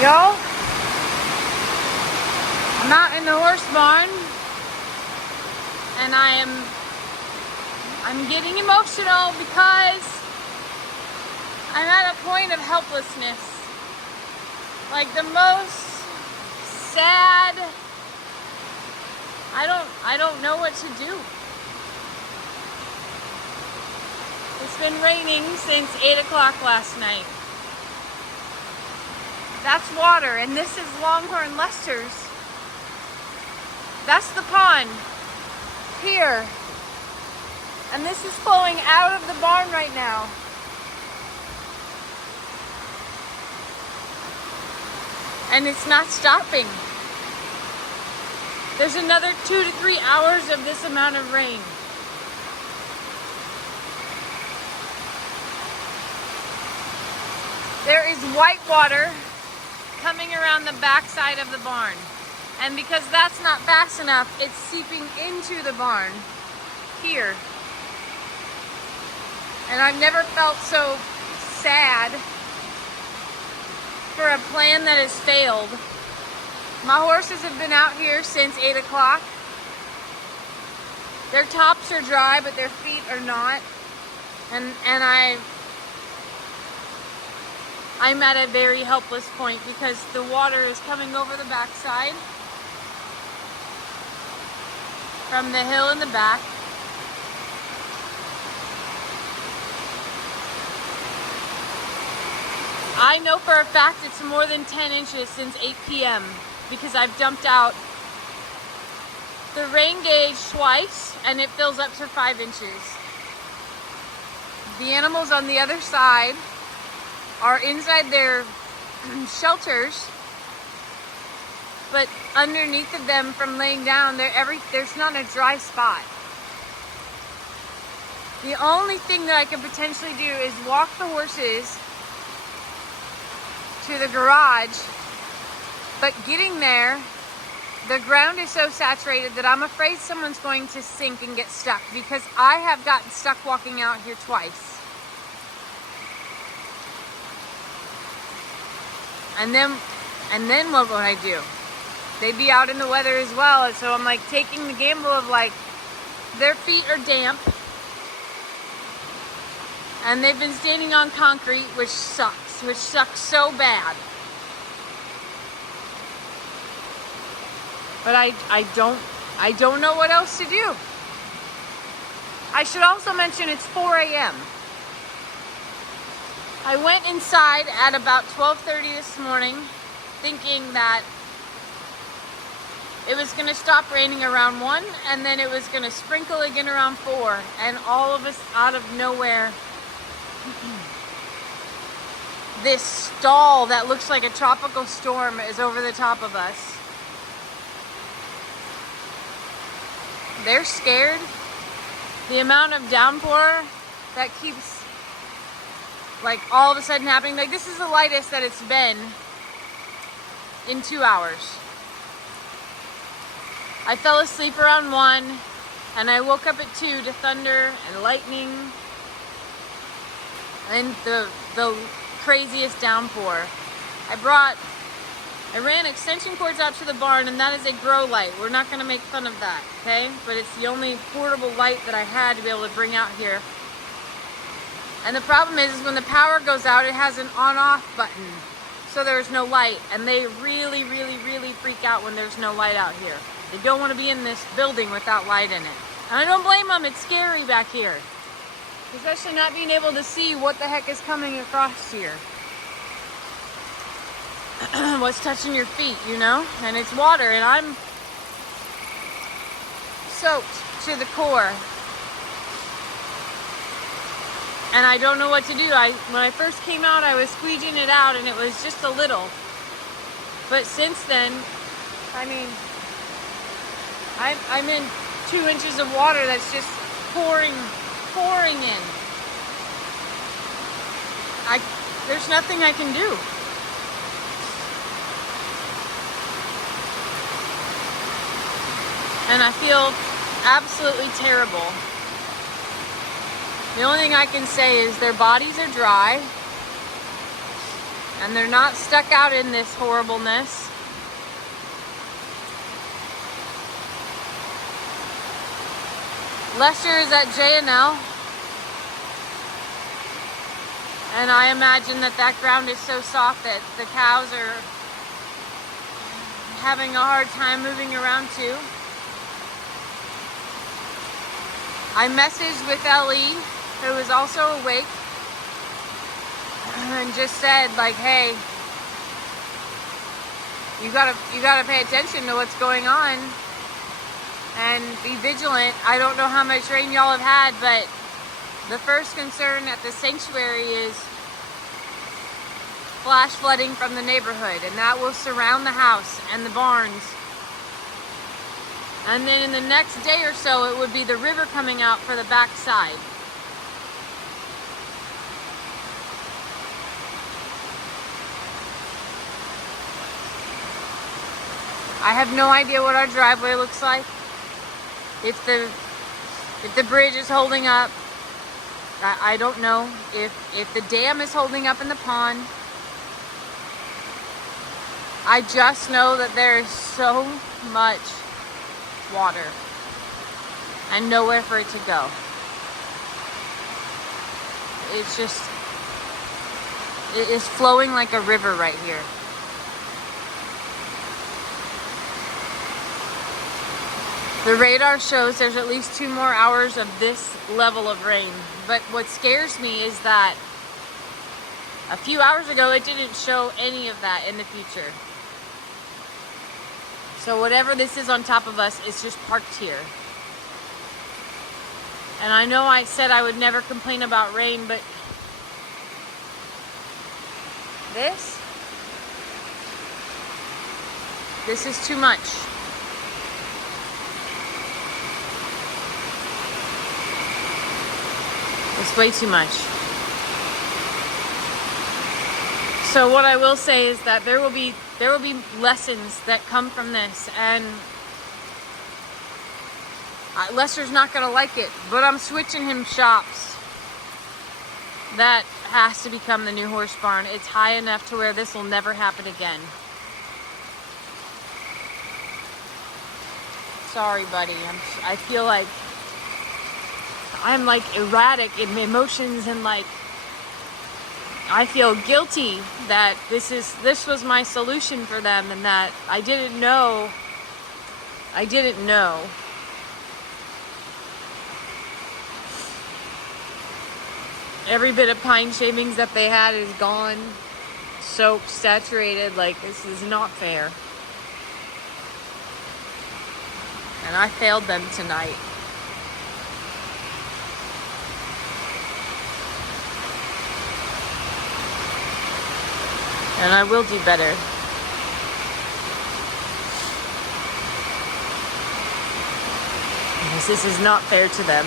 Y'all, I'm out in the horse barn and I'm getting emotional because I'm at a point of helplessness. Like the most sad, I don't know what to do. It's been raining since 8 o'clock last night. That's water, and this is Longhorn Lester's. That's the pond here. And this is flowing out of the barn right now. And it's not stopping. There's another 2 to 3 hours of this amount of rain. There is white water coming around the backside of the barn. And because that's not fast enough, it's seeping into the barn here. And I've never felt so sad for a plan that has failed. My horses have been out here since 8 o'clock. Their tops are dry, but their feet are not. And I'm at a very helpless point because the water is coming over the backside from the hill in the back. I know for a fact it's more than 10 inches since 8 p.m. because I've dumped out the rain gauge twice and it fills up to 5 inches. The animals on the other side are inside their shelters, but underneath of them from laying down, there's not a dry spot. The only thing that I can potentially do is walk the horses to the garage, but getting there, the ground is so saturated that I'm afraid someone's going to sink and get stuck because I have gotten stuck walking out here twice. And then what would I do? They'd be out in the weather as well, and so I'm like taking the gamble of like their feet are damp and they've been standing on concrete, which sucks so bad. But I don't know what else to do. I should also mention it's 4 a.m. I went inside at about 12:30 this morning thinking that it was going to stop raining around 1 and then it was going to sprinkle again around 4, and all of us out of nowhere this stall that looks like a tropical storm is over the top of us. They're scared. The amount of downpour that keeps like all of a sudden happening, like this is the lightest that it's been in 2 hours. I fell asleep around 1 and I woke up at 2 to thunder and lightning and the craziest downpour. I ran extension cords out to the barn, and that is a grow light. We're not going to make fun of that, okay? But it's the only portable light that I had to be able to bring out here. And the problem is when the power goes out, it has an on-off button, so there's no light. And they really, really, really freak out when there's no light out here. They don't want to be in this building without light in it. And I don't blame them. It's scary back here. Especially not being able to see what the heck is coming across here. What's touching your feet, you know? And it's water, and I'm soaked to the core. And I don't know what to do. When I first came out, I was squeegeeing it out, and it was just a little. But since then, I mean, I'm in 2 inches of water that's just pouring in. There's nothing I can do. And I feel absolutely terrible. The only thing I can say is their bodies are dry. And they're not stuck out in this horribleness. Lester is at J&L. And I imagine that that ground is so soft that the cows are having a hard time moving around too. I messaged with Ellie, who is also awake, and just said, like, hey, you gotta pay attention to what's going on and be vigilant. I don't know how much rain y'all have had, but the first concern at the sanctuary is flash flooding from the neighborhood, and that will surround the house and the barns. And then in the next day or so, it would be the river coming out for the back side. I have no idea what our driveway looks like. If the bridge is holding up, I don't know. If the dam is holding up in the pond. I just know that there is so much water and nowhere for it to go. It's just, it is flowing like a river right here. The radar shows there's at least 2 more hours of this level of rain. But what scares me is that a few hours ago it didn't show any of that in the future. So whatever this is on top of us is just parked here. And I know I said I would never complain about rain, but this is too much. It's way too much. So what I will say is that there will be lessons that come from this, and Lester's not gonna like it, but I'm switching him shops. That has to become the new horse barn. It's high enough to where this will never happen again. Sorry, buddy. I feel like I'm like erratic in emotions, and like I feel guilty that this was my solution for them, and that I didn't know. Every bit of pine shavings that they had is gone, soaked, saturated. Like, this is not fair. And I failed them tonight. And I will do better. Because this is not fair to them.